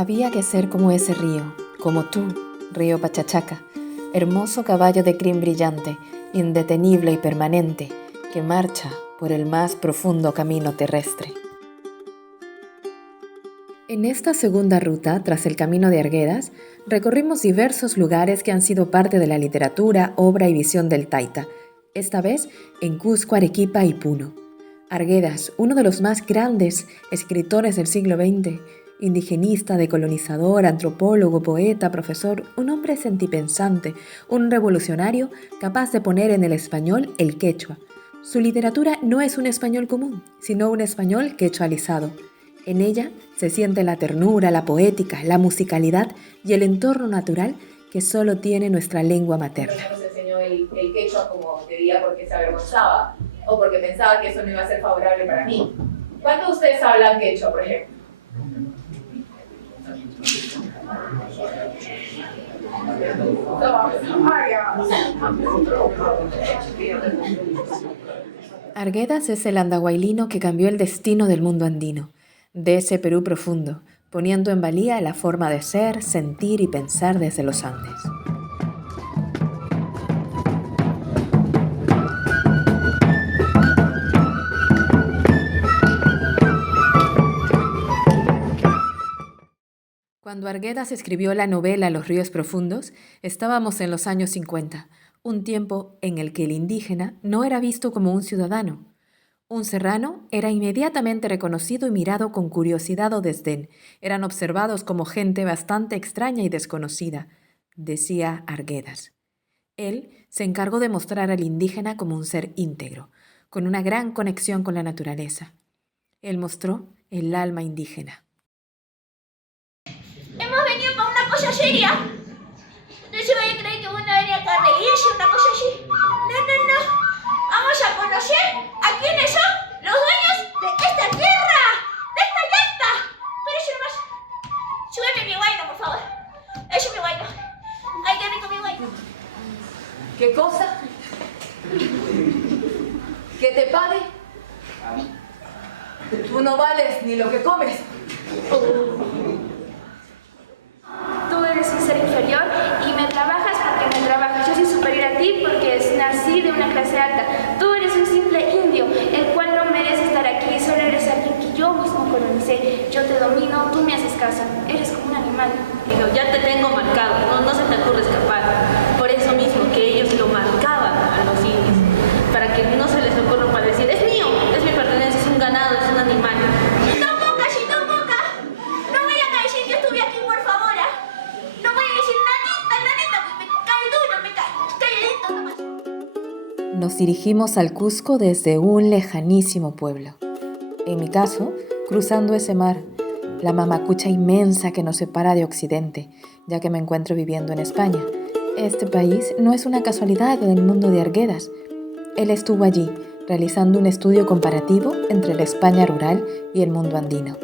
Había que ser como ese río, como tú, río Pachachaca, hermoso caballo de crin brillante, indetenible y permanente, que marcha por el más profundo camino terrestre. En esta segunda ruta, tras el camino de Arguedas, recorrimos diversos lugares que han sido parte de la literatura, obra y visión del Taita, esta vez en Cusco, Arequipa y Puno. Arguedas, uno de los más grandes escritores del siglo XX, indigenista, decolonizador, antropólogo, poeta, profesor, un hombre sentipensante, un revolucionario capaz de poner en el español el quechua. Su literatura no es un español común, sino un español quechualizado. En ella se siente la ternura, la poética, la musicalidad y el entorno natural que solo tiene nuestra lengua materna. Nos enseñó el quechua como debía porque se avergonzaba o porque pensaba que eso no iba a ser favorable para mí. ¿Cuántos de ustedes hablan quechua, por ejemplo? Arguedas es el andahuaylino que cambió el destino del mundo andino, de ese Perú profundo, poniendo en valía la forma de ser, sentir y pensar desde los Andes. Cuando Arguedas escribió la novela Los ríos profundos, estábamos en los años 50, un tiempo en el que el indígena no era visto como un ciudadano. Un serrano era inmediatamente reconocido y mirado con curiosidad o desdén. Eran observados como gente bastante extraña y desconocida, decía Arguedas. Él se encargó de mostrar al indígena como un ser íntegro, con una gran conexión con la naturaleza. Él mostró el alma indígena. Hemos venido para una cosa seria. No se vaya a creer que van a venir acá a reírse, una cosa así. No. Vamos a conocer a quiénes son los dueños de esta tierra, de esta llanta. Pero eso nomás. Súbeme mi guayno, por favor. Eso es mi guayno. Ay, qué rico mi guayno. ¿Qué cosa? ¿Que te pague? Tú no vales ni lo que comes. Tú eres un ser inferior y me trabajas porque me trabajas. Yo soy superior a ti porque nací de una clase alta. Tú eres un simple indio, el cual no merece estar aquí. Solo eres alguien que yo mismo colonicé. Yo te domino, tú me haces caso. Eres como un animal. Dijo, ya te tengo marcado, no se te ocurre escapar. Por eso mismo que ellos lo marcaban a los indios, para que no se les ocurra para decir, es mío, es mi pertenencia, es un ganado, es un animal. Nos dirigimos al Cusco desde un lejanísimo pueblo. En mi caso, cruzando ese mar, la mamacucha inmensa que nos separa de Occidente, ya que me encuentro viviendo en España. Este país no es una casualidad en el mundo de Arguedas. Él estuvo allí, realizando un estudio comparativo entre la España rural y el mundo andino.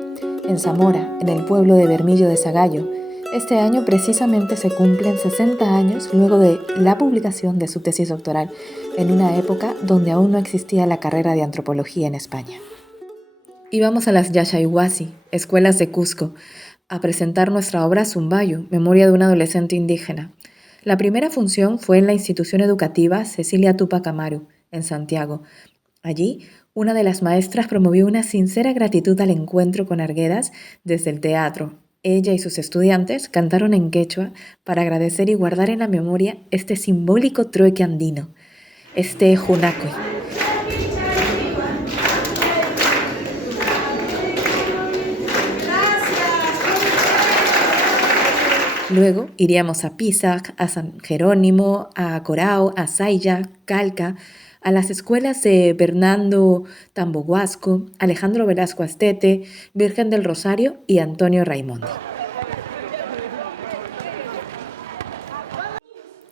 En Zamora, en el pueblo de Bermillo de Sagallo, este año precisamente se cumplen 60 años luego de la publicación de su tesis doctoral, en una época donde aún no existía la carrera de antropología en España. Íbamos a las Yaxayhuasi, escuelas de Cusco, a presentar nuestra obra Zumbayo, Memoria de un adolescente indígena. La primera función fue en la institución educativa Cecilia Tupac Amaru, en Santiago. Allí, una de las maestras promovió una sincera gratitud al encuentro con Arguedas desde el teatro. Ella y sus estudiantes cantaron en quechua para agradecer y guardar en la memoria este simbólico trueque andino, este junacue. Luego iríamos a Pisac, a San Jerónimo, a Corao, a Saya, Calca, a las escuelas de Bernardo Tamboguasco, Alejandro Velasco Astete, Virgen del Rosario y Antonio Raimondi.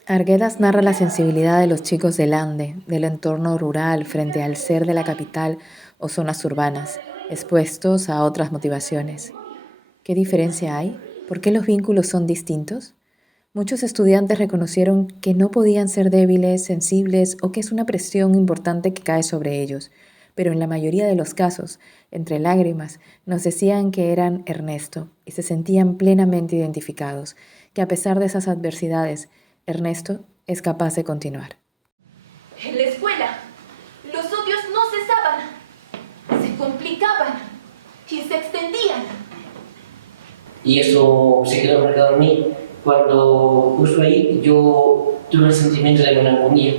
Arguedas narra la sensibilidad de los chicos del Ande, del entorno rural frente al ser de la capital o zonas urbanas, expuestos a otras motivaciones. ¿Qué diferencia hay? ¿Por qué los vínculos son distintos? Muchos estudiantes reconocieron que no podían ser débiles, sensibles o que es una presión importante que cae sobre ellos. pero en la mayoría de los casos, entre lágrimas, nos decían que eran Ernesto y se sentían plenamente identificados, que a pesar de esas adversidades, Ernesto es capaz de continuar. En la escuela, los odios no cesaban, se complicaban y se extendían. Y eso se quedó marcado en mí. Cuando justo ahí yo tuve el sentimiento de melancolía.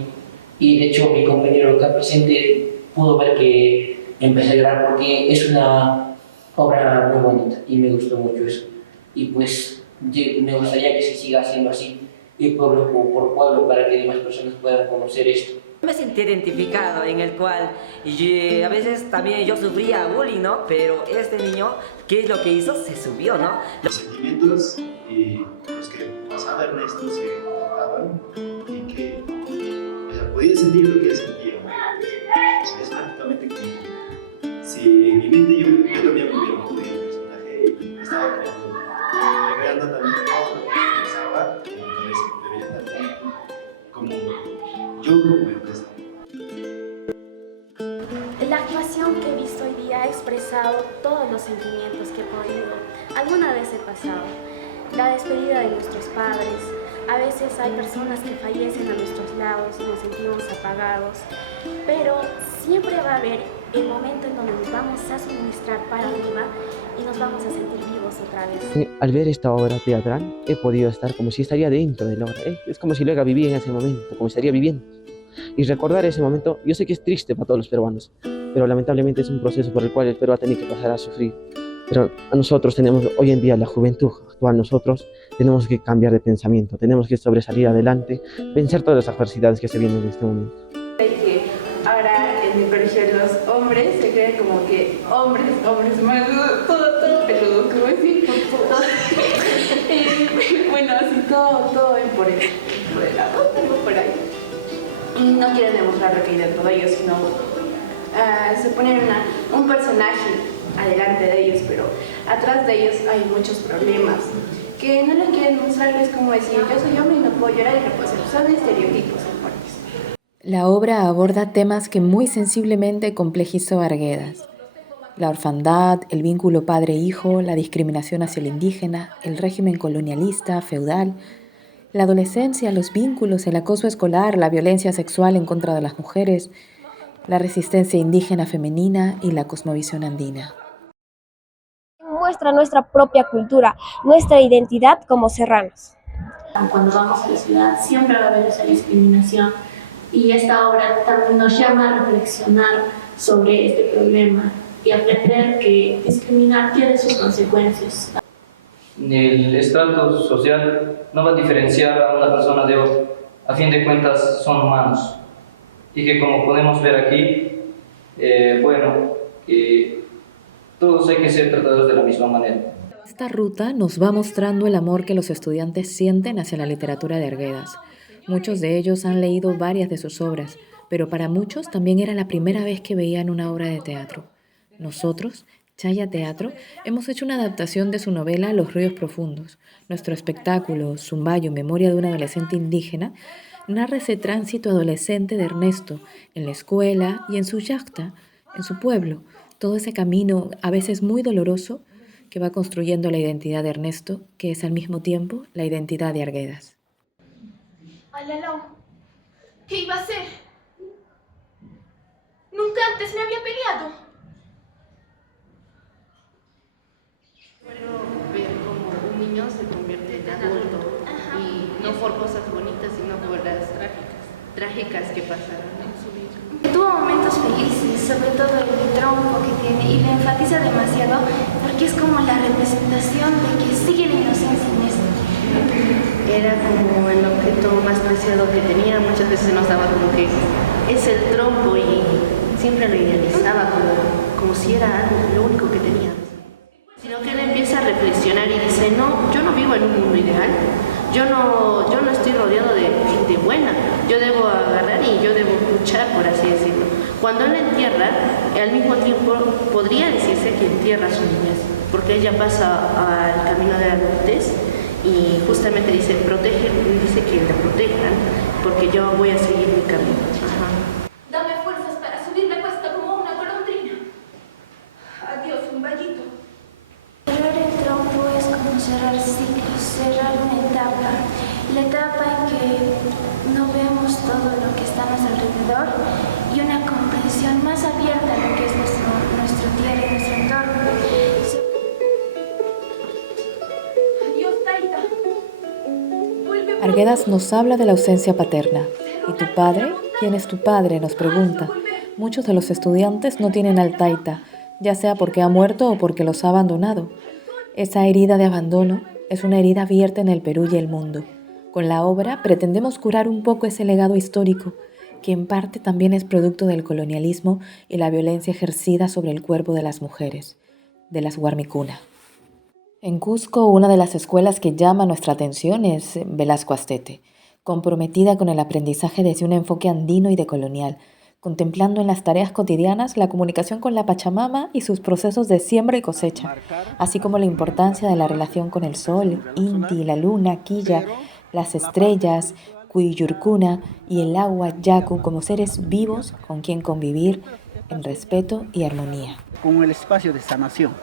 Y de hecho mi compañero acá presente pudo ver que empecé a llorar porque es una obra muy bonita y me gustó mucho eso. Y pues me gustaría que se siga haciendo así, pueblo por pueblo, para que demás personas puedan conocer esto. Me sentí identificado en el cual a veces también yo sufría bullying, ¿no? Pero este niño, ¿qué es lo que hizo? Se subió, ¿no? Los sentimientos los que pasaba Ernesto se contaban y que podía sentir lo que él sentía. Es prácticamente como si en mi mente yo también me hubiera movido el personaje y estaba recreando también todo lo que pensaba en mi cabeza. Debería también como Ernesto. La actuación que he visto hoy día ha expresado todos los sentimientos que he podido alguna vez he pasado. La despedida de nuestros padres. A veces hay personas que fallecen a nuestros lados y nos sentimos apagados, pero siempre va a haber el momento en donde nos vamos a suministrar para arriba y nos vamos a sentir vivos otra vez. Al ver esta obra teatral he podido estar como si estaría dentro de la obra. Es como si luego viví en ese momento, como si estaría viviendo. Y recordar ese momento, yo sé que es triste para todos los peruanos, pero lamentablemente es un proceso por el cual el Perú ha tenido que pasar a sufrir. Pero a nosotros tenemos, hoy en día la juventud actual, nosotros tenemos que cambiar de pensamiento, tenemos que sobresalir adelante, vencer todas las adversidades que se vienen en este momento. Que ahora en el colegio los hombres se creen como que hombres más, todo peludo, como decir, bueno, así todo por el lado, por ahí. Y no quieren demostrar lo que hay dentro de ellos, sino se ponen un personaje adelante de ellos, pero atrás de ellos hay muchos problemas que no lo quieren mostrar. Es como decir, yo soy hombre y no puedo llorar y no puedo ser. Son estereotipos fuertes. La obra aborda temas que muy sensiblemente complejizó Arguedas: la orfandad, el vínculo padre-hijo, la discriminación hacia el indígena, el régimen colonialista, feudal, la adolescencia, los vínculos, el acoso escolar, la violencia sexual en contra de las mujeres, la resistencia indígena femenina y la cosmovisión andina. Muestra nuestra propia cultura, nuestra identidad como serranos. Cuando vamos a la ciudad siempre va a haber esa discriminación y esta obra también nos llama a reflexionar sobre este problema y aprender que discriminar tiene sus consecuencias. El estrato social no va a diferenciar a una persona de otra, a fin de cuentas son humanos. Y que como podemos ver aquí, todos hay que ser tratados de la misma manera. Esta ruta nos va mostrando el amor que los estudiantes sienten hacia la literatura de Arguedas. Muchos de ellos han leído varias de sus obras, pero para muchos también era la primera vez que veían una obra de teatro. Nosotros, Chaya Teatro, hemos hecho una adaptación de su novela Los ríos profundos. Nuestro espectáculo, Zumbayo, Memoria de un adolescente indígena, narra ese tránsito adolescente de Ernesto en la escuela y en su yacta, en su pueblo. Todo ese camino, a veces muy doloroso, que va construyendo la identidad de Ernesto, que es al mismo tiempo la identidad de Arguedas. Alalao, ¿qué iba a hacer? Nunca antes me había peleado. Bueno, ver cómo un niño se convierte en adulto y no por cosas bonitas, sino por las trágicas que pasaron en su vida. Tuvo momentos felices, sobre todo el tronco que tiene, y le enfatiza demasiado porque es como la representación de que sigue la inocencia en esto. Era como el objeto más preciado que tenía, muchas veces nos daba como que es el trompo y siempre lo idealizaba como si era lo único que tenía. Sino que él empieza a reflexionar y dice, no, yo no vivo en un mundo ideal, yo no estoy rodeado de gente buena, yo debo agarrar y yo debo luchar, por así decirlo. Cuando él entierra, al mismo tiempo podría decirse que entierra a su niñez, porque ella pasa al camino de la adultez y justamente dice que la protejan, porque yo voy a seguir mi camino. Dame fuerzas para subir la cuesta como una colosal. despacito. Cerrar el trompo es como cerrar ciclos, cerrar una etapa. La etapa en que no vemos todo lo que está a nuestro alrededor y una comprensión más abierta a lo que es nuestro tierra y nuestro entorno. Adiós, Taita. Vuelve. Arguedas nos habla de la ausencia paterna. ¿Y tu padre? ¿Quién es tu padre?, nos pregunta. Muchos de los estudiantes no tienen al taita, ya sea porque ha muerto o porque los ha abandonado. Esa herida de abandono es una herida abierta en el Perú y el mundo. Con la obra pretendemos curar un poco ese legado histórico, que en parte también es producto del colonialismo y la violencia ejercida sobre el cuerpo de las mujeres, de las Guarmicuna. En Cusco, una de las escuelas que llama nuestra atención es Velasco Astete, comprometida con el aprendizaje desde un enfoque andino y decolonial, contemplando en las tareas cotidianas la comunicación con la Pachamama y sus procesos de siembra y cosecha, así como la importancia de la relación con el sol, Inti, la luna, Quilla, las estrellas, Cuyurcuna y el agua, Yacu, como seres vivos con quien convivir en respeto y armonía. Con el espacio de sanación,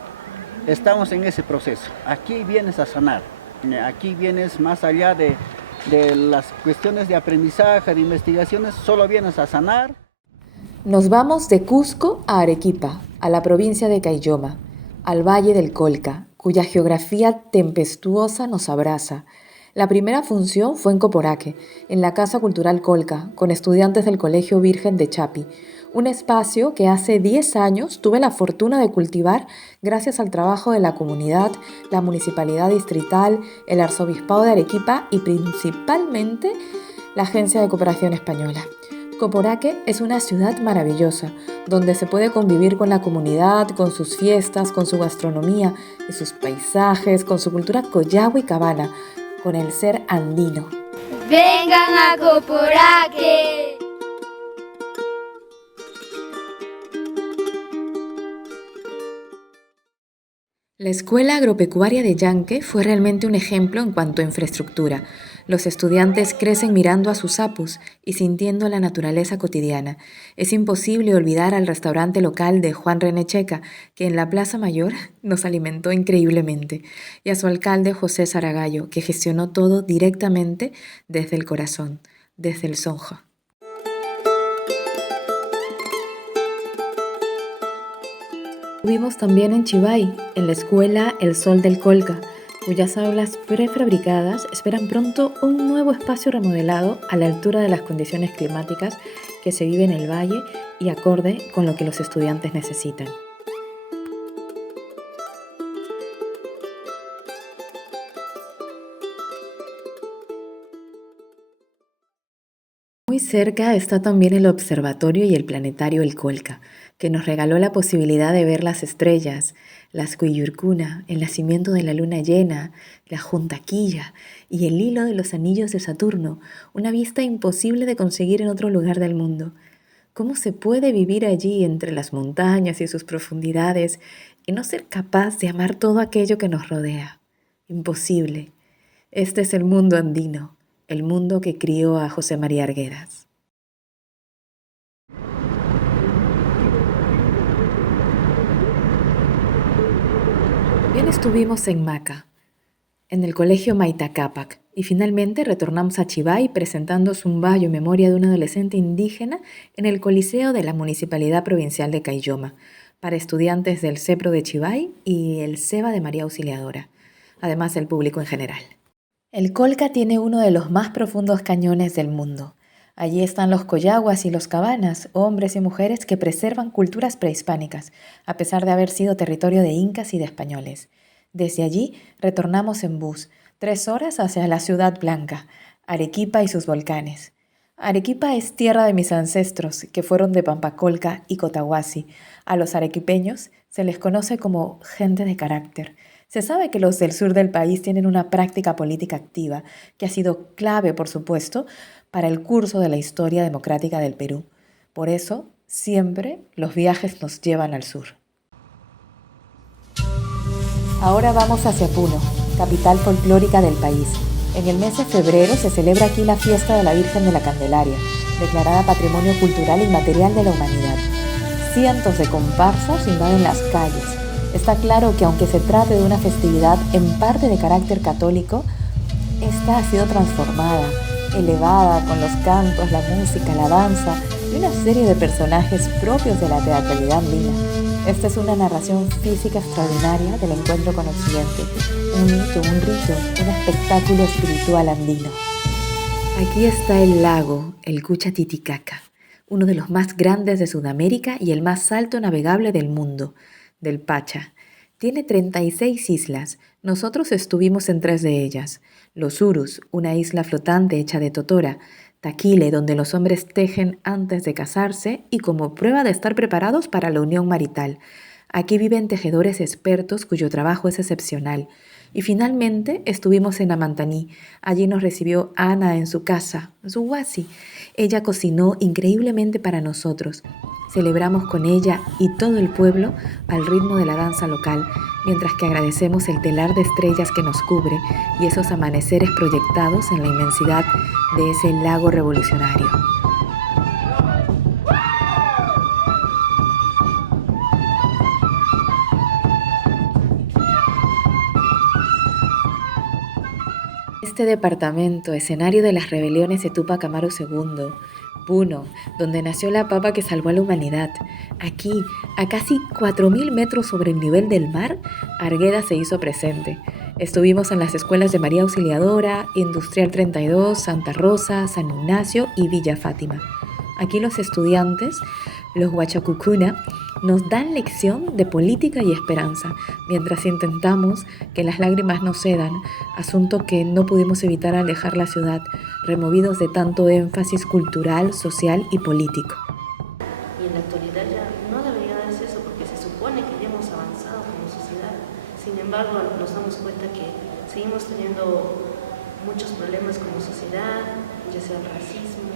estamos en ese proceso. Aquí vienes a sanar, aquí vienes más allá de las cuestiones de aprendizaje, de investigaciones, solo vienes a sanar. Nos vamos de Cusco a Arequipa, a la provincia de Caylloma, al Valle del Colca, cuya geografía tempestuosa nos abraza. La primera función fue en Coporaque, en la Casa Cultural Colca, con estudiantes del Colegio Virgen de Chapi, un espacio que hace 10 años tuve la fortuna de cultivar gracias al trabajo de la comunidad, la Municipalidad Distrital, el Arzobispado de Arequipa y principalmente la Agencia de Cooperación Española. Coporaque es una ciudad maravillosa, donde se puede convivir con la comunidad, con sus fiestas, con su gastronomía y sus paisajes, con su cultura collagua y cabana, con el ser andino. ¡Vengan a Coporaque! La Escuela Agropecuaria de Yanque fue realmente un ejemplo en cuanto a infraestructura. Los estudiantes crecen mirando a sus apus y sintiendo la naturaleza cotidiana. Es imposible olvidar al restaurante local de Juan René Checa, que en la Plaza Mayor nos alimentó increíblemente, y a su alcalde José Saragallo, que gestionó todo directamente desde el corazón, desde el sonjo. Estuvimos también en Chivay, en la escuela El Sol del Colca, cuyas aulas prefabricadas esperan pronto un nuevo espacio remodelado a la altura de las condiciones climáticas que se viven en el valle y acorde con lo que los estudiantes necesitan. Muy cerca está también el observatorio y el planetario El Colca, que nos regaló la posibilidad de ver las estrellas, las Cuyurcuna, el nacimiento de la luna llena, la Juntaquilla y el hilo de los anillos de Saturno, una vista imposible de conseguir en otro lugar del mundo. ¿Cómo se puede vivir allí entre las montañas y sus profundidades y no ser capaz de amar todo aquello que nos rodea? Imposible. Este es el mundo andino, el mundo que crió a José María Arguedas. Bien, estuvimos en Maca, en el colegio Maitacapac, y finalmente retornamos a Chivay presentando Zumbayo en memoria de un adolescente indígena en el Coliseo de la Municipalidad Provincial de Caylloma, para estudiantes del CEPRO de Chivay y el CEBA de María Auxiliadora, además del público en general. El Colca tiene uno de los más profundos cañones del mundo. Allí están los collaguas y los cabanas, hombres y mujeres que preservan culturas prehispánicas, a pesar de haber sido territorio de incas y de españoles. Desde allí retornamos en bus, 3 horas hacia la Ciudad Blanca, Arequipa y sus volcanes. Arequipa es tierra de mis ancestros, que fueron de Pampacolca y Cotahuasi. A los arequipeños se les conoce como gente de carácter. Se sabe que los del sur del país tienen una práctica política activa, que ha sido clave, por supuesto, para el curso de la historia democrática del Perú. Por eso, siempre los viajes nos llevan al sur. Ahora vamos hacia Puno, capital folclórica del país. En el mes de febrero se celebra aquí la fiesta de la Virgen de la Candelaria, declarada Patrimonio Cultural Inmaterial de la Humanidad. Cientos de comparsas invaden las calles, Está claro que aunque se trate de una festividad en parte de carácter católico, esta ha sido transformada, elevada con los cantos, la música, la danza y una serie de personajes propios de la teatralidad andina. Esta es una narración física extraordinaria del encuentro con Occidente, un mito, un rito, un espectáculo espiritual andino. Aquí está el lago, el Cucha Titicaca, uno de los más grandes de Sudamérica y el más alto navegable del mundo, del Pacha. Tiene 36 islas. Nosotros estuvimos en 3 de ellas. Los Urus, una isla flotante hecha de totora. Taquile, donde los hombres tejen antes de casarse y como prueba de estar preparados para la unión marital. Aquí viven tejedores expertos cuyo trabajo es excepcional. Y finalmente estuvimos en Amantaní. Allí nos recibió Ana en su casa, su huasi. Ella cocinó increíblemente para nosotros. Celebramos con ella y todo el pueblo al ritmo de la danza local, mientras que agradecemos el telar de estrellas que nos cubre y esos amaneceres proyectados en la inmensidad de ese lago revolucionario. Este departamento, escenario de las rebeliones de Túpac Amaru II, Puno, donde nació la papa que salvó a la humanidad. Aquí, a casi 4.000 metros sobre el nivel del mar, Arguedas se hizo presente. Estuvimos en las escuelas de María Auxiliadora, Industrial 32, Santa Rosa, San Ignacio y Villa Fátima. Aquí los estudiantes, los Huachacucuna, nos dan lección de política y esperanza, mientras intentamos que las lágrimas no cedan, asunto que no pudimos evitar al dejar la ciudad, removidos de tanto énfasis cultural, social y político. Y en la actualidad ya no debería darse eso porque se supone que ya hemos avanzado como sociedad. Sin embargo, nos damos cuenta que seguimos teniendo muchos problemas como sociedad, ya sea el racismo,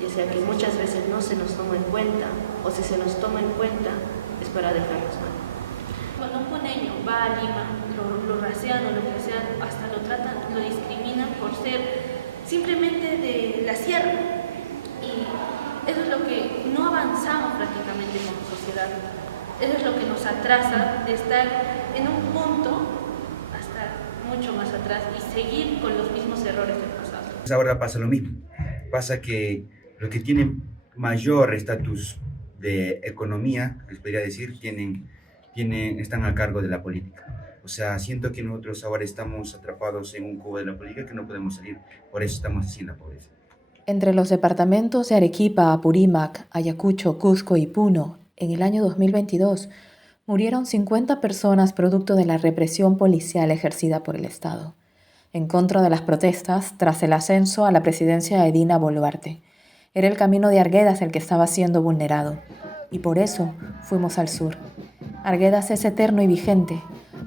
ya sea que muchas veces no se nos toma en cuenta, o si se nos toma en cuenta es para dejarnos mal. Cuando un puneño va a Lima, lo racian o lo que sea, hasta lo tratan, lo discriminan por ser simplemente de la sierra. Y eso es lo que no avanzamos prácticamente como sociedad. Eso es lo que nos atrasa de estar en un punto hasta mucho más atrás y seguir con los mismos errores del pasado. Ahora pasa lo mismo. Pasa que los que tienen mayor estatus de economía, les podría decir, están a cargo de la política. O sea, siento que nosotros ahora estamos atrapados en un cubo de la política que no podemos salir, por eso estamos así en la pobreza. Entre los departamentos de Arequipa, Apurímac, Ayacucho, Cusco y Puno, en el año 2022, murieron 50 personas producto de la represión policial ejercida por el Estado, en contra de las protestas tras el ascenso a la presidencia de Dina Boluarte. Era el camino de Arguedas el que estaba siendo vulnerado, y por eso fuimos al sur. Arguedas es eterno y vigente.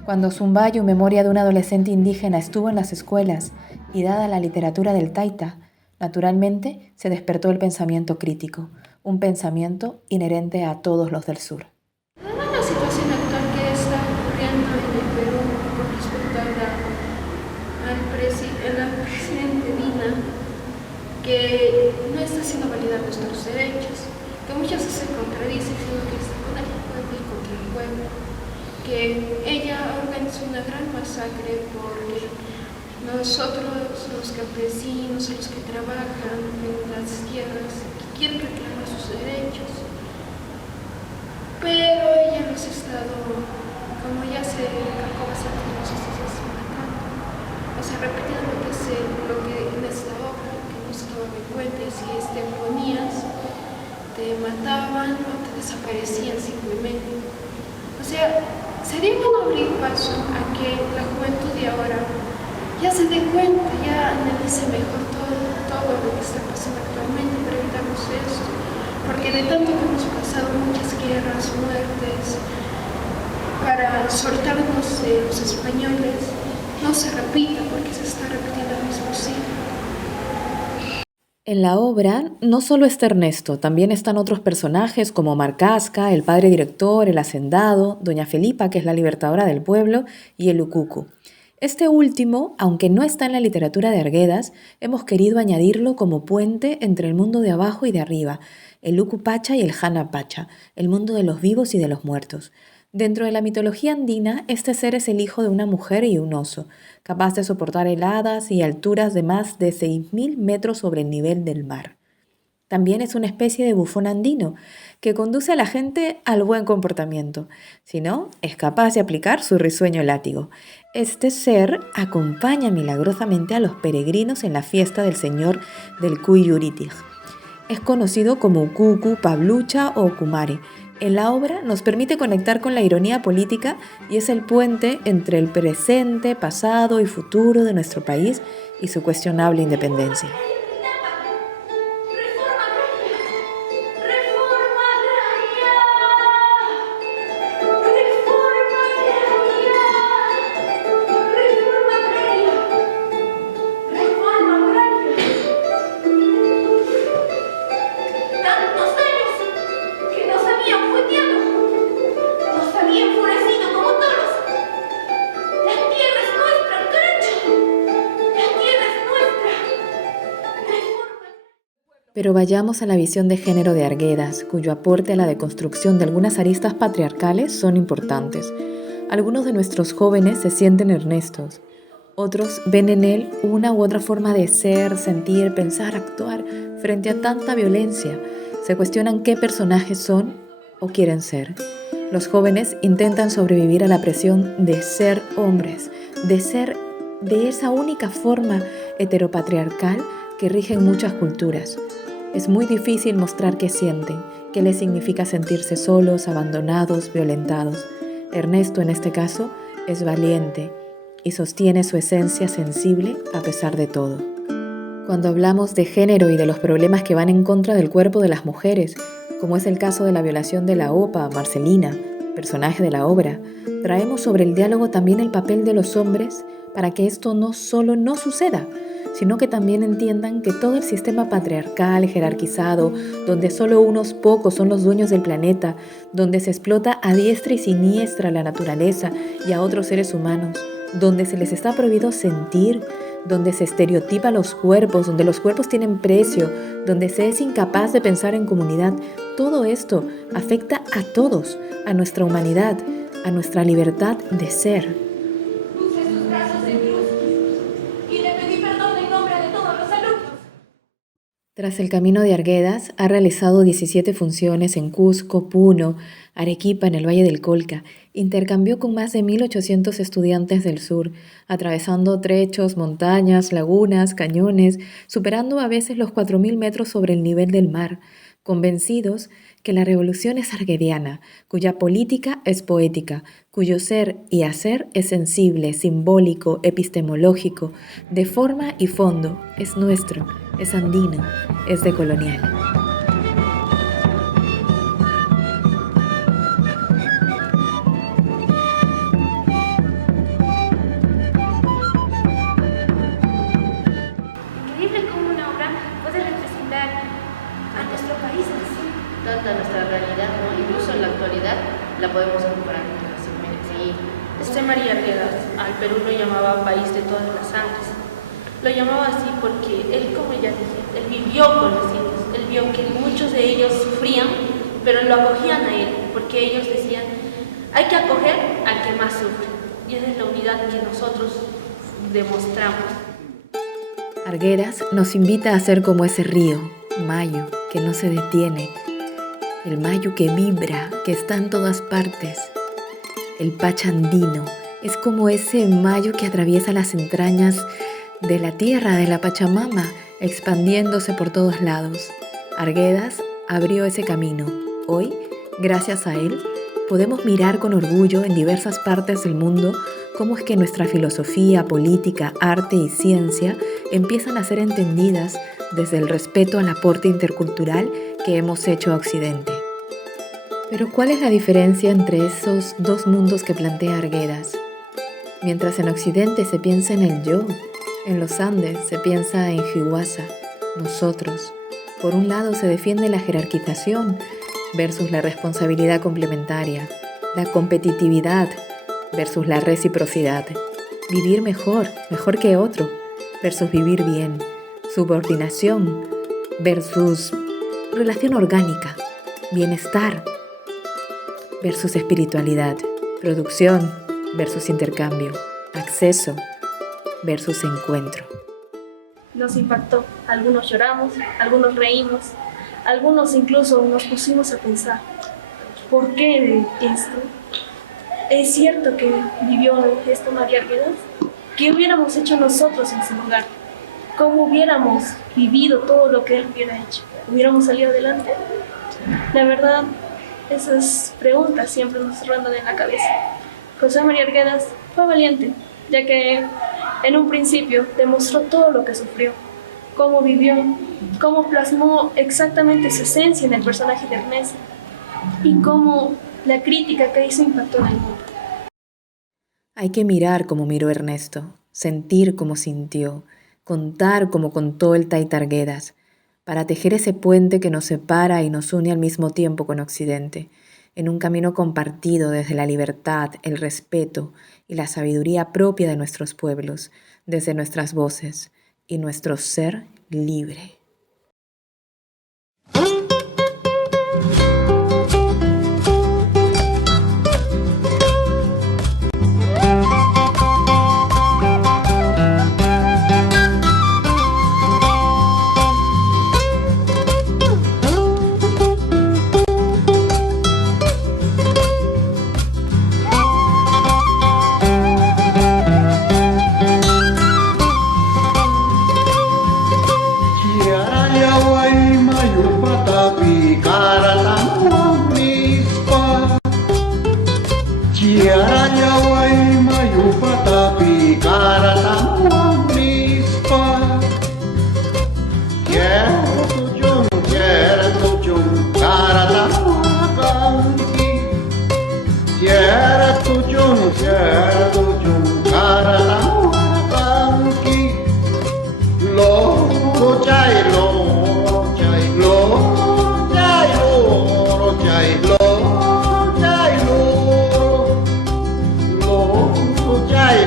Cuando Zumbayo, memoria de un adolescente indígena, estuvo en las escuelas y dada la literatura del Taita, naturalmente se despertó el pensamiento crítico, un pensamiento inherente a todos los del sur. Dada la situación actual que está ocurriendo en el Perú con respecto a la presidente Dina, que no está haciendo validar nuestros derechos, que muchas veces se contradice diciendo que está con el pueblo y contra el pueblo, que ella organizó una gran masacre porque nosotros, los campesinos, los que trabajan en las tierras, quieren reclamar sus derechos, pero ella nos ha estado, como ya se calcó bastante, nos está matando, o sea, repitiendo lo que en esta obra, que no se tomaba en cuenta, y si te ponías, te mataban o te desaparecían simplemente. O sea, sería bueno abrir paso a que la juventud de ahora ya se dé cuenta, ya analice mejor todo lo que está pasando actualmente para evitarnos esto. Porque de tanto que hemos pasado muchas guerras, muertes, para soltarnos de los españoles, no se repita porque se está repitiendo el mismo ciclo. En la obra no solo está Ernesto, también están otros personajes como Marcasca, el padre director, el hacendado, doña Felipa, que es la libertadora del pueblo, y el Ucucu. Este último, aunque no está en la literatura de Arguedas, hemos querido añadirlo como puente entre el mundo de abajo y de arriba, el Ucu Pacha y el Hana Pacha, el mundo de los vivos y de los muertos. Dentro de la mitología andina, este ser es el hijo de una mujer y un oso, capaz de soportar heladas y alturas de más de 6.000 metros sobre el nivel del mar. También es una especie de bufón andino que conduce a la gente al buen comportamiento. Si no, es capaz de aplicar su risueño látigo. Este ser acompaña milagrosamente a los peregrinos en la fiesta del señor del Kuyuritig. Es conocido como Ukuku, Pablucha o Kumare. En la obra nos permite conectar con la ironía política y es el puente entre el presente, pasado y futuro de nuestro país y su cuestionable independencia. Pero vayamos a la visión de género de Arguedas, cuyo aporte a la deconstrucción de algunas aristas patriarcales son importantes. Algunos de nuestros jóvenes se sienten Ernestos, otros ven en él una u otra forma de ser, sentir, pensar, actuar frente a tanta violencia. Se cuestionan qué personajes son o quieren ser. Los jóvenes intentan sobrevivir a la presión de ser hombres, de ser de esa única forma heteropatriarcal que rige en muchas culturas. Es muy difícil mostrar qué sienten, qué les significa sentirse solos, abandonados, violentados. Ernesto, en este caso, es valiente y sostiene su esencia sensible a pesar de todo. Cuando hablamos de género y de los problemas que van en contra del cuerpo de las mujeres, como es el caso de la violación de la OPA, Marcelina, personaje de la obra, traemos sobre el diálogo también el papel de los hombres para que esto no solo no suceda, sino que también entiendan que todo el sistema patriarcal, jerarquizado, donde solo unos pocos son los dueños del planeta, donde se explota a diestra y siniestra la naturaleza y a otros seres humanos, donde se les está prohibido sentir, donde se estereotipa los cuerpos, donde los cuerpos tienen precio, donde se es incapaz de pensar en comunidad, todo esto afecta a todos, a nuestra humanidad, a nuestra libertad de ser. Tras el Camino de Arguedas, ha realizado 17 funciones en Cusco, Puno, Arequipa, en el Valle del Colca. Intercambió con más de 1.800 estudiantes del sur, atravesando trechos, montañas, lagunas, cañones, superando a veces los 4.000 metros sobre el nivel del mar, convencidos que la revolución es arguediana, cuya política es poética, cuyo ser y hacer es sensible, simbólico, epistemológico, de forma y fondo, es nuestro, es andino, es decolonial. Increíble cómo una obra puede representar a nuestro país en sí. Tanta nuestra realidad, ¿no? Incluso en la actualidad la podemos comparar fácilmente. Sí. José María Arguedas al Perú lo llamaba país de todas las sangres. Lo llamaba así porque él, como ya dije, él vivió con los indios. Él vio que muchos de ellos sufrían, pero lo acogían a él, porque ellos decían, hay que acoger al que más sufre. Y esa es la unidad que nosotros demostramos. Arguedas nos invita a ser como ese río, Mayo, que no se detiene, el Mayo que vibra, que está en todas partes. El Pacha andino es como ese Mayo que atraviesa las entrañas de la tierra de la Pachamama, expandiéndose por todos lados. Arguedas abrió ese camino. Hoy, gracias a él, podemos mirar con orgullo en diversas partes del mundo cómo es que nuestra filosofía, política, arte y ciencia empiezan a ser entendidas desde el respeto al aporte intercultural que hemos hecho a Occidente. Pero ¿cuál es la diferencia entre esos dos mundos que plantea Arguedas? Mientras en Occidente se piensa en el yo, en los Andes se piensa en Hiwasa, nosotros. Por un lado se defiende la jerarquización versus la responsabilidad complementaria, la competitividad versus la reciprocidad, vivir mejor, mejor que otro, versus vivir bien, subordinación versus relación orgánica, bienestar versus espiritualidad, producción versus intercambio, acceso versus encuentro. Nos impactó, algunos lloramos, algunos reímos, algunos incluso nos pusimos a pensar, ¿por qué de esto? ¿Es cierto que vivió esto María Arguedas? ¿Qué hubiéramos hecho nosotros en su lugar? ¿Cómo hubiéramos vivido todo lo que él hubiera hecho? ¿Hubiéramos salido adelante? La verdad, esas preguntas siempre nos rondan en la cabeza. José María Arguedas fue valiente, ya que en un principio demostró todo lo que sufrió, cómo vivió, cómo plasmó exactamente su esencia en el personaje de Ernesto y cómo la crítica que hizo impactó en el mundo. Hay que mirar como miró Ernesto, sentir como sintió, contar como contó el Taita Arguedas, para tejer ese puente que nos separa y nos une al mismo tiempo con Occidente, en un camino compartido desde la libertad, el respeto y la sabiduría propia de nuestros pueblos, desde nuestras voces y nuestro ser libre.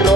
Lo